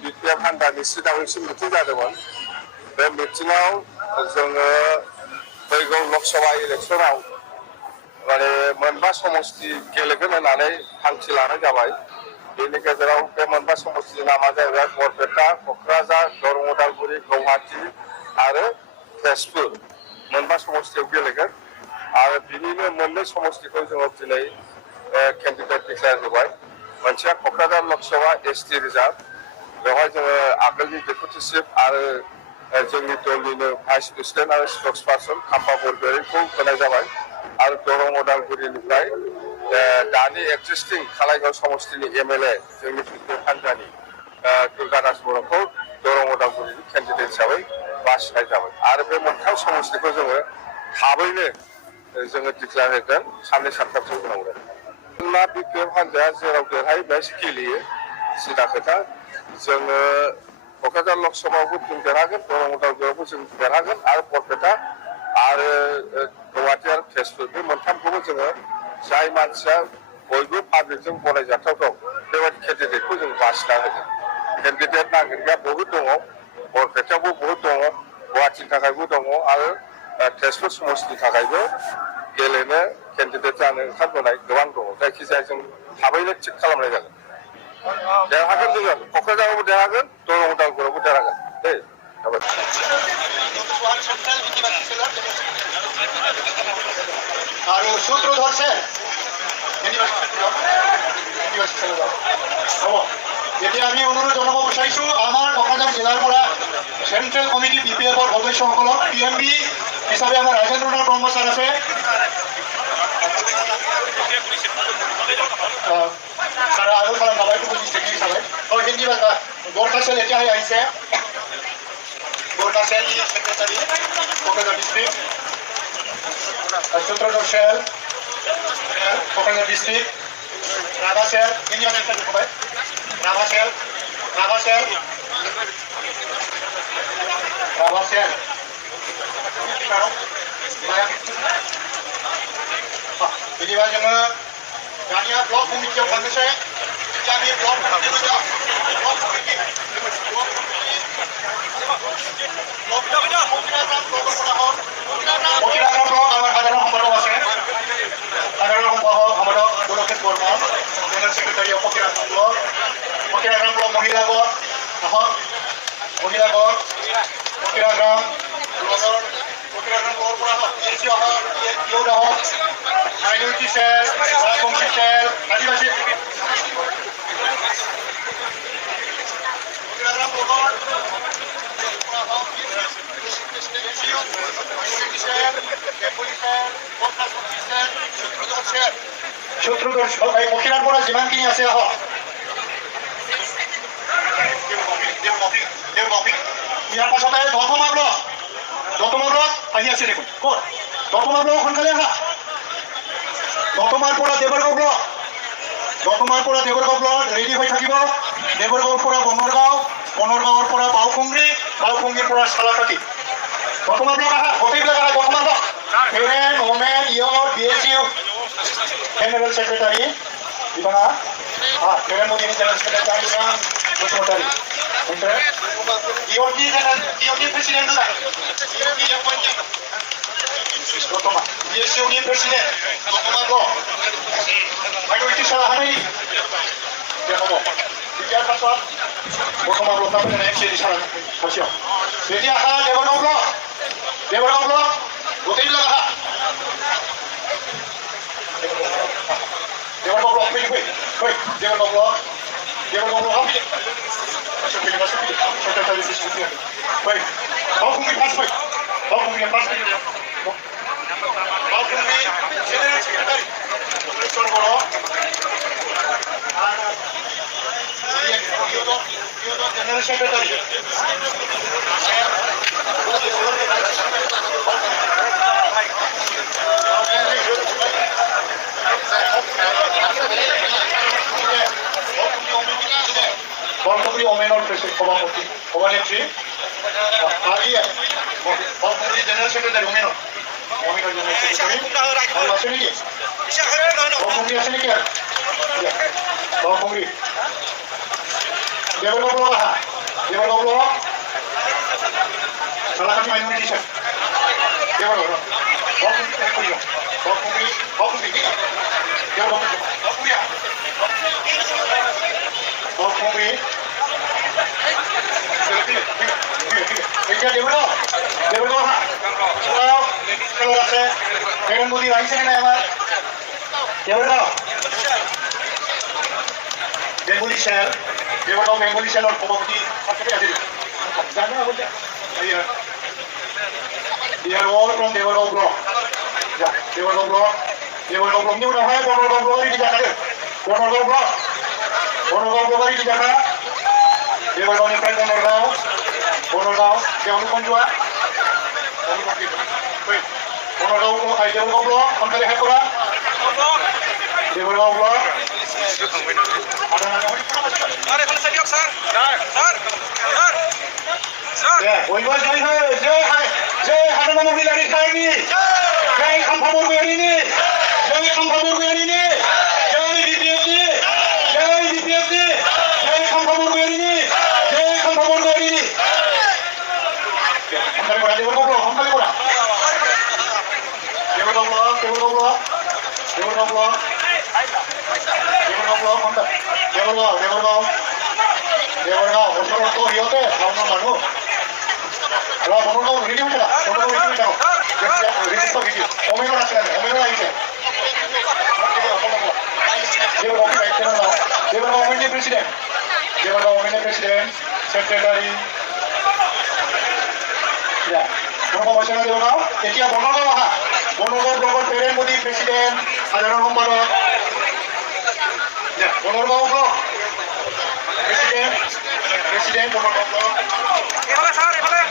BPF हान्जानि सिगांसिम मिथिं जादोंमोन। बे मिथिङाव जोङो फैगौ लकसभा इलेक्सनाव माने मोनबा समष्टि गेलेगोन होननानै थांखि लानाय जाबाय। बेनि गेजेराव बे मोनबा समष्टिनि नामा जाहैबाय बरपेटा, क'क्राझार, दरं, उदालगुरि, गुवाहाटि आरो तेजपुर मोनबा समष्टियाव गेलेगोन। आरो बिनिनो मोननै समष्टिखौ जोङो दिनै केन्डिडेट डिक्लेयार होबाय। मोनसेया क'क्राझार लकसभा एसटि रिजार्भ, बेवहाय जोङो आगोलनि डेपुटि चिफ आरो जोंनि दलनिनो भाइस प्रेसिडेन्ट आरो स्पक्स पार्सन खाम्फा बरगयारिखौ होनाय जाबाय। आरो दरं उदालगुरिनिफ्राय दानि एक्जिस्टिं खालाइगाव समष्टिनि एमएलए जोंनि बिपिएफ हान्जानि दुर्गादास बर'खौ दरं उदालगुरिनि केन्डिडेट हिसाबै बासिनाय जाबाय। आरो बे मोनथाम समष्टिखौ जोङो थाबैनो जोङो डिक्लेयार होगोन, साननै सानथामसो उनावनो। जोंना बिपिएफ हान्जाया जेराव देरहायो बेहाय गेलेयो, सिदा खोथा। जोङो क'क्राझार लकसभायावबो जों देरहागोन, दरं उदालगुरियावबो जों देरहागोन आरो बरपेटा आरो गुवाहाटि आरो तेजपुर बे मोनथामखौबो जोङो जाय मानसिया बयबो पाब्लिकजों गनायजाथाव दं बेबायदि केन्डिडेटखौ जों बासिना होगोन। केन्डिडेट नागिरनाया बहुद दङ, बरपेटायावबो बहुद दङ, गुवाहाटिनि थाखायबो दङ आरो तेजपुर समष्टिनि थाखायबो गेलेनो केन्डिडेट जानो ओंखारबोनाय गोबां दङ। जायखिजाया जों थाबैनो थिग खालामनाय जागोन। देरहागोन जोङो, क'क्राझारावबो देरहागोन, दरं उदालगुरियावबो देरहागोन। दे जाबाय। আর সূত্র ধরছে এতিয়া আমি অনুৰোধ জনাব বিচাৰিছো আমাৰ ককাজান জিলাৰ পৰা চেন্ট্ৰেল কমিটি বিপিএফৰ সদস্যসকলক পিএমবি হিচাপে আমাৰ ৰাজেন্দ্ৰনাথ ব্ৰহ্মচাৰ আছে, আৰু কাবাইটো ডিষ্ট্ৰিক্ট হিচাপে হিন্দী ভাষা বৰকাচেল এতিয়াহে আহিছে। বৰকাচেল secretary ককাজান district, Sutradhar Shell, Kochanjar District, Rava Shell, Indian National Republic, Rava Shell, Rava Shell, Rava Shell. Ini bagian Gania Block Committee of Bangladesh, Gania Block Committee, Block Committee, Block Committee, সাধারণ সম্পাদক আছে, সাধারণ সম্পাদক আমাদের Golokesh Barma, general secretary Fakiragram block, Fakiragram block Mahilagarh, Mahilagarh, Fakiragram ব্লকৰ পৰা NG minority চেল, ৰাজবংশী চেল, আদিবাসী ফকিরাগ্রাম ব্লকৰ সূত্রধর সবাই মহিলার পৰা যিমানখিনি আছে আহক। ইয়াৰ পাছতে দতমা ব্লক আহি আছে দেখোন, ক'ত দতমা ব্লক সোনকালে আহা। দতমাৰ পৰা দেৱৰগাঁও ব্লক, দতমাৰ পৰা দেৱৰগাঁও ব্লক ৰেডি হৈ থাকিব। দেৱৰগাঁৱৰ পৰা বনৰগাঁও, বনৰগাঁৱৰ পৰা বাওকুংৰি, বাওকুংৰিৰ পৰা চালাকাটি। দতমা ব্লক আহা, গোটেইবিলাক আহা। দতমা ব্লক পেৰেণ্ট ওমেন ইয়ৰ BSU General Secretary Ibana, Karen Modini General Secretary Bosmotari, DOT President juga, Dotoma, BSU President, Dotoma Go, Minority Salah Hari, dia ngomong, biar pasal, Dotoma Go tapi dengan MC di sana, masih. Jadi akan Dewan Blok, Bukti bilang ah. Dewan Blok, wait, Dewan Blok, apa? Masuk pilih, saya tadi diskusi. Wait, kau mungkin pas, wait, kau mungkin pas. Kau mungkin General Secretary, Profesor Boro. General Secretary. Bangkuri Omenor President Kobanetri, Agia, Bangkuri General Secretary Omenor General Secretary, Aseniki, Bangkuri Aseniki, Bangkuri, Deborgaon Block aha. Deborgaon Block. Salakati minority cell. Deborgaon. Bengali cell Deborgaon Bengali সেলৰ সভাপতি জানো বলতে all from Deborgaon Block. Yeah, Deborgaon Block. Deborgaon Block ni udah hai Deborgaon Block ini jaga deh. Deborgaon Block. Deborgaon Block ini jaga. Deborgaon ni pen Deborgaon. Deborgaon jangan lupa jual. Deborgaon Block, Deborgaon Block, kembali hai pura. Deborgaon Block. Ada nama? Sir, kalau saya sir. Sir. Ya, oi bos jai hai. Jai Hanama mobil lari kami. Jai Kampamur ini. Jai Kampamur ini. Jai DPFD. Jai DPFD. Jai Kampamur ini. Jai Kampamur ini. Kembali pura Deborgaon Block, kembali pura. Deborgaon Block, Deborgaon Block. Deborgaon Block. Deborgaon Block, mantap. Deborgaon. Osoro to hiote, kamu manu. Kalau Deborgaon video mana? Deborgaon video mana? Video video. Omega nasi kan? Omega lagi. Deborgaon Women President. Deborgaon Women President. Secretary. Ya. Deborgaon macam mana Deborgaon? Jadi Deborgaon apa? Deborgaon Parent Body President. Ada orang membawa. Ya. Deborgaon Block. Presiden Deborgaon Block. Boleh sir, boleh.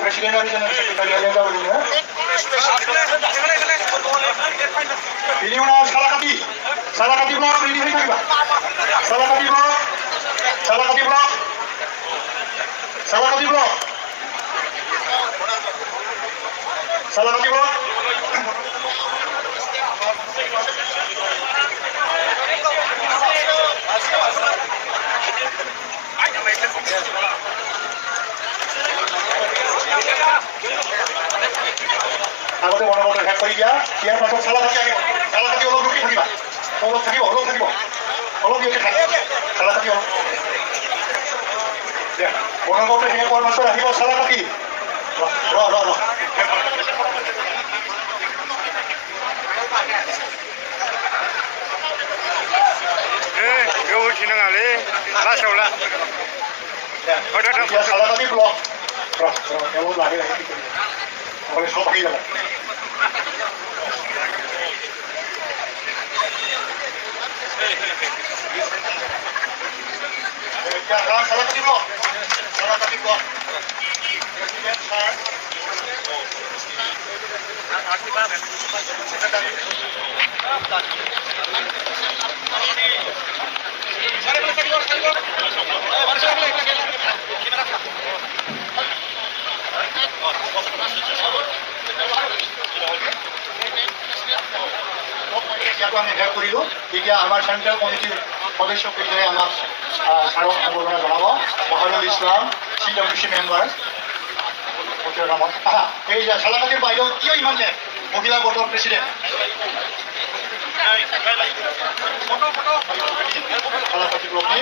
Presiden dari General Secretary ada dulu ya. Ini mana Salakati Block ini hai ba? Salakati Block. আগতে মনোমতে হেক কৰি দিয়া ইয়াৰ পাছত চালাকাতি আহিব চালাকাতি অলপ ৰখি থাকিবা অলপ থাকিব অলপ দিয়কে থাকিব চালাকাতি অলপ দিয়া মনোমতে হেক কৰাৰ পাছত আহিব চালাকাতি ৰ Yo sini ngali, langsung lah. Ya Salakati Block kamu lahir oleh Sophie ya. Ya, Salakati Block. আমি হেল্প কৰিলোঁ এতিয়া আমাৰ চেণ্ট্ৰেল কমিটিৰ সদস্য পৰ্যায়ে আমাক ছাৰক সম্বৰ্ধনা জনাব মহাৰুল ইছলাম CWC মেম্বাৰ নামত এই যে চালাকাতিৰ বাইদেউ কিয় ইমান নে মহিলা গোটৰ প্ৰেচিডেণ্ট চালাকাতি ব্লকী